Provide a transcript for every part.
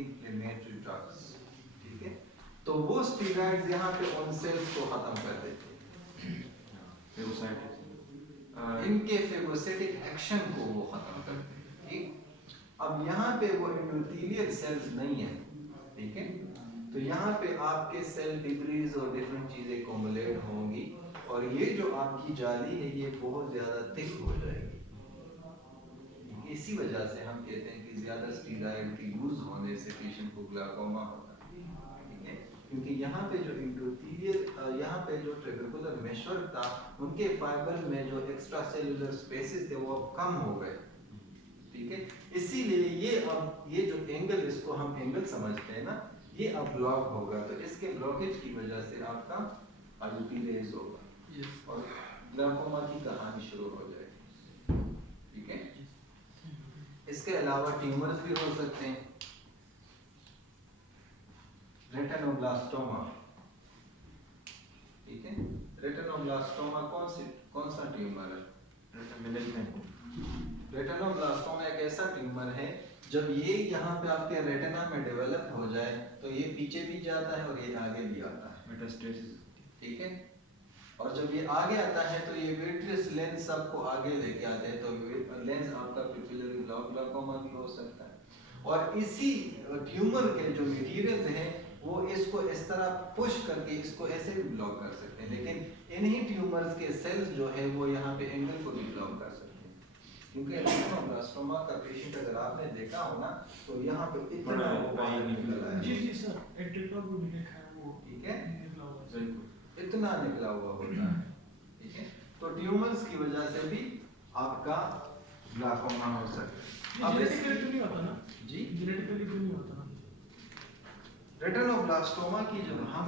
Inflammatory drugs, ठीक है। तो वो स्टेरॉइड्स यहाँ पे उन सेल्स को खत्म कर देते हैं, इनके फेगोसाइटिक एक्शन को वो खत्म करते हैं, ठीक। अब यहाँ पे वो एंडोथेलियल सेल्स नहीं है, ठीक है। तो यहाँ पे आपके सेल डिब्रीज और डिफरेंट चीजें कोमुलेट होंगी और ये जो आपकी जाली है ये बहुत ज्यादा थिक हो जाएगी। इसी वजह से हम कहते हैं कि ज्यादा स्टेरॉइड के यूज होने से पेशेंट को ग्लाकोमा होता है, ठीक है। क्योंकि यहाँ पे जो एंडोथेलियल यहाँ पे जो ट्रेबेकुलर मेशवर्क था उनके फाइबर में जो एक्स्ट्रा सेलुलर स्पेसेस थे वो अब कम हो गए, ठीक है। इसीलिए ये जो एंगल, इसको हम एंगल समझते हैं ना, ये अब ब्लॉक होगा। तो इसके ब्लॉकेज की वजह से आपका आईयूपी रेज होगा और ग्लाकोमा की कहानी शुरू हो जाएगी, ठीक है। इसके अलावा ट्यूमर्स भी हो सकते हैं, रेटिनोब्लास्टोमा, ठीक है। रेटिनोब्लास्टोमा कौन सा ट्यूमर है? रेटिनोब्लास्टोमा एक ऐसा ट्यूमर है जब ये यहाँ पे आपके रेटिना में डेवलप हो जाए तो ये पीछे भी जाता है और ये आगे भी आता है, मेटास्टेसिस, ठीक है। और जब ये आगे आता है तो ये विट्रियस लेंस सबको आगे लेके आते हैं, तो लेंस आपका पिपुलरी ग्लाकोमा भी हो सकता है। और इसी ट्यूमर के जो मटेरियल्स हैं वो इसको इस तरह पुश करके इसको ऐसे भी ब्लॉक कर सकते हैं, लेकिन इन्हीं ट्यूमर्स के सेल्स जो है वो यहाँ पे एंगल को भी ब्लॉक कर सकते हैं। क्योंकि रेटिनोब्लास्टोमा का पेशेंट अगर आपने देखा हो ना तो यहाँ पे इतना निकला है, जी सर, एक टिकटॉक पे भी देखा है वो, ठीक है, निकला हुआ है, बिल्कुल इतना निकला हुआ होता है, ठीक है। तो ट्यूमर्स की वजह से भी आपका ग्लाकोमा हो सकता है। अब जेनेटिकली तो नहीं होता ना जी, जेनेटिकली तो नहीं होता ना। रेटिनोब्लास्टोमा की जब हम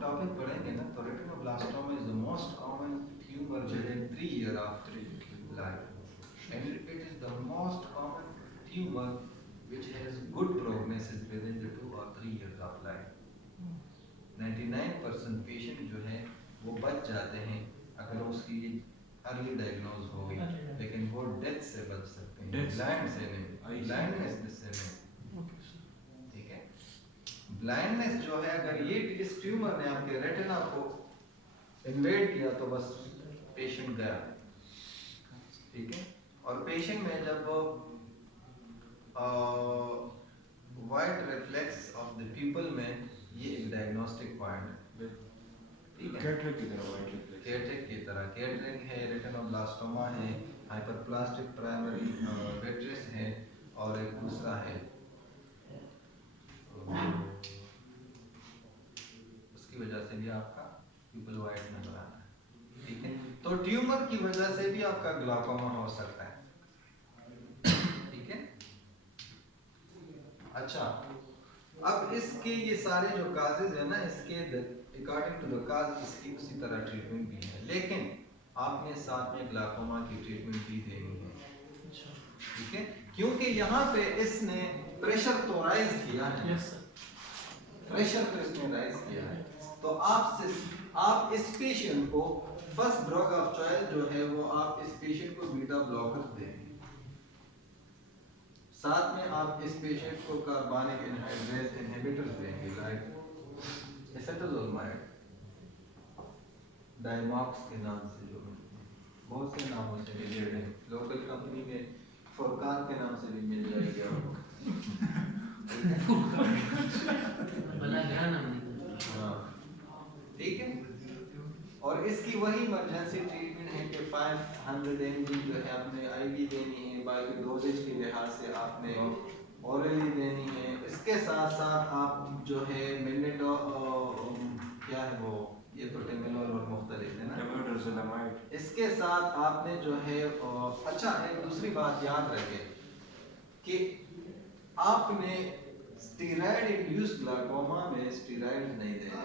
टॉपिक पढ़ेंगे ना तो retinoblastoma is the most common tumour within 3 years after life and it is the most common tumour which has good prognosis within the 2 or 3 years of life। 99% patient जो है वो बच जाते हैं अगर उसकी अर्ली डायग्नोज हो गई, लेकिन वो डेथ से बच सकते हैं, ब्लाइंड से नहीं, ब्लाइंडनेस से नहीं, ठीक है। ब्लाइंडनेस जो है अगर ये इस ट्यूमर ने आपके रेटिना को इन्वेड किया तो बस पेशेंट गया, ठीक है। और पेशेंट में जब white reflex of the people में ये एक डायग्नोस्टिक पॉइंट है, ठीक है। कैटरेक्ट की तरह कैटरेक्ट है, रेटिनोब्लास्टोमा है, हाइपरप्लास्टिक प्राइमरी विट्रियस है और एक दूसरा है उसकी वजह से भी आपका पीपल वाइट नजर आता है, ठीक है। तो ट्यूमर की वजह से भी आपका ग्लाकोमा हो सकता है, ठीक है। अच्छा, अब इसके ये सारे जो काजेज है ना, इसके अकॉर्डिंग टू द काज इसकी उसी तरह ट्रीटमेंट भी है, लेकिन आपने साथ में ग्लाकोमा की ट्रीटमेंट भी देनी है, ठीक है। क्योंकि यहाँ पे इसने प्रेशर तो राइज किया है, प्रेशर तो इसने राइज किया है, तो आप इस पेशेंट को फर्स्ट ड्रग ऑफ चॉइस जो है वो आप इस पेशेंट को बीटा ब्लॉकर देंगे, साथ में आप इस पेशेंट को कार्बनिक एनहाइड्रेज इनहिबिटर्स देंगे लाइक एसेटोजोलमाइड, डायमॉक्स के नाम से, जो बहुत से नामों से रिलेटेड है, लोकल कंपनी में फुरकान के नाम से भी मिल जाएगी आपको। ठीक है। और इसकी वही इमरजेंसी ट्रीटमेंट है कि 500 mg जो है आपने आईवी देनी है, बाकी डोजेज के लिहाज से आपने ओरली देनी है। इसके साथ साथ आप जो है मिलेटो क्या है वो, ये तो टेमिलोल और मुख्तलिफ है ना, इसके साथ आपने जो है अच्छा एक दूसरी बात याद रखें कि आपने स्टेरॉइड इंड्यूस्ड ग्लाकोमा में स्टेरॉइड नहीं देने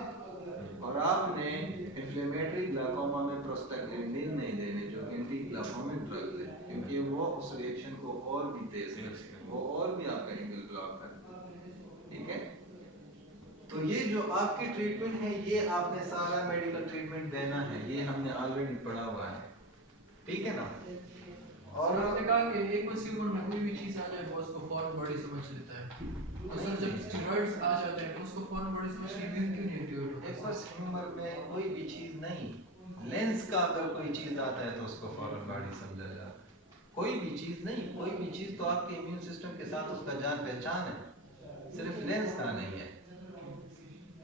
और आपने इन्फ्लेमेटरी ग्लाकोमा में प्रोस्टाग्लैंडिन नहीं देने जो एंटी ग्लाकोमिक ड्रग्स है, क्योंकि वो उस रिएक्शन को और भी तेज करते हैं, वो और भी आपका एंगल ब्लॉक करते हैं, ठीक है। तो ये जो आपकी ट्रीटमेंट है ये आपने सारा मेडिकल ट्रीटमेंट देना है, ये हमने ऑलरेडी पढ़ा हुआ है, ठीक है ना। और आपने कहा कि एक उसी उम्र में कोई भी चीज आ जाए वो उसको फौरन बड़ी समझ लेता है, तो सर जब वर्ड्स आ जाते हैं तो उसको फॉरन बॉडी समझ के इम्यून क्यों नहीं एक्टिवेट होता? एक्वस ह्यूमर में कोई भी चीज नहीं, लेंस का अगर कोई चीज आता है तो उसको फौरन बॉडी समझा जाता है। कोई भी चीज नहीं, कोई भी चीज तो आपके इम्यून सिस्टम के साथ उसका जान पहचान है, सिर्फ लेंस का नहीं है,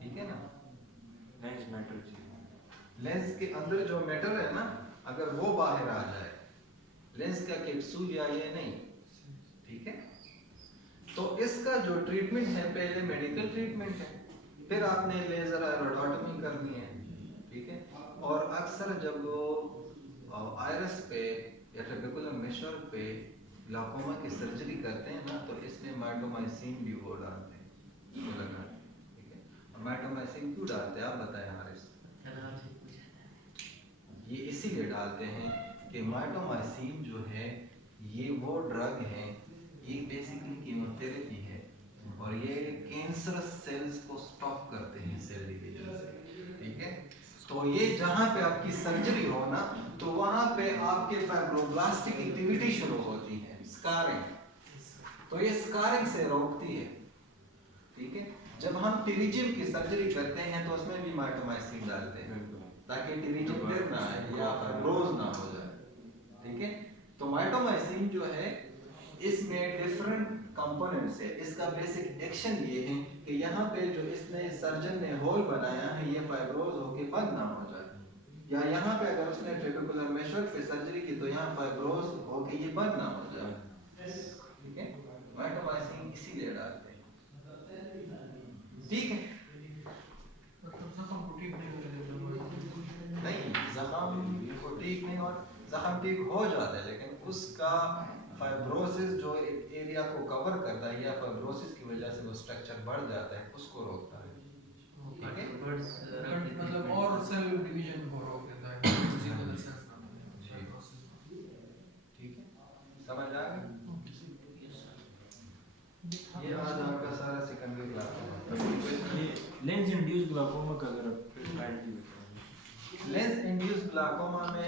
ठीक है ना। लेंस मैटर चाहिए। लेंस के अंदर जो मैटर है ना, अगर वो बाहर आ जाए, लेंस का कैप्सूल या ये नहीं, ठीक है। तो इसका जो ट्रीटमेंट है पहले मेडिकल ट्रीटमेंट है, फिर आपने लेजर आयरोडोटमी करनी है, ठीक है। और अक्सर जब वो आयरस पे या ट्रेबेकुलर मेशर पे ग्लाकोमा की सर्जरी करते हैं ना, तो इसमें माइटोमाइसिन भी वो डालते हैं, वो लगाते हैं, ठीक है। माइटोमाइसिन क्यों डालते हैं आप बताएं हमारे से। ये इसीलिए डालते हैं कि माइटोमाइसिन जो है ये वो ड्रग है, ये बेसिकली कीमोथेरेपी है, और ये कैंसरस सेल्स को स्टॉप करते हैं सेल डिवीजन से, ठीक है। तो ये जहाँ पे आपकी सर्जरी हो ना, तो वहाँ पे आपके फाइब्रोब्लास्टिक एक्टिविटी शुरू होती है, स्कारिंग, तो ये स्कारिंग से रोकती है, ठीक है। जब हम टिरिजिम की सर्जरी करते हैं तो उसमें भी माइटोमाइसिन डालते हैं ताकि टिरिजिम फिर ना आए या फाइब्रोज ना हो जाए, ठीक है। तो माइटोमाइसिन जो है इसमें डिफरेंट कंपोनेंट्स है, इसका बेसिक एक्शन ये है कि यहाँ पे जो इसने सर्जन ने होल बनाया है ये फाइब्रोज होके बंद ना हो जाए, या यहाँ पे अगर उसने ट्रेबेकुलर मेशर पे सर्जरी की तो यहाँ फाइब्रोज होके ये बंद ना हो जाए, ठीक है। माइटोमाइसिन इसीलिए डालते हैं, ठीक है। मतलब जख्म को ठीक नहीं करने देता। नहीं, जख्म को ठीक नहीं, और जख्म ठीक हो जाता है लेकिन उसका फाइब्रोसिस जो एक एरिया को कवर करता है या फाइब्रोसिस की वजह से वो स्ट्रक्चर बढ़ जाता है उसको रोकता है, ठीक है। मतलब और सेल डिवीजन को रोक देता है, किसी को सेल्स ना जी। ठीक है, समझ आ गया। ये आज आपका सारा सेकेंडरी क्लास है। लेंस इंड्यूस्ड ग्लाकोमा का अगर आप लेंस इंड्यूस्ड ग्लाकोमा में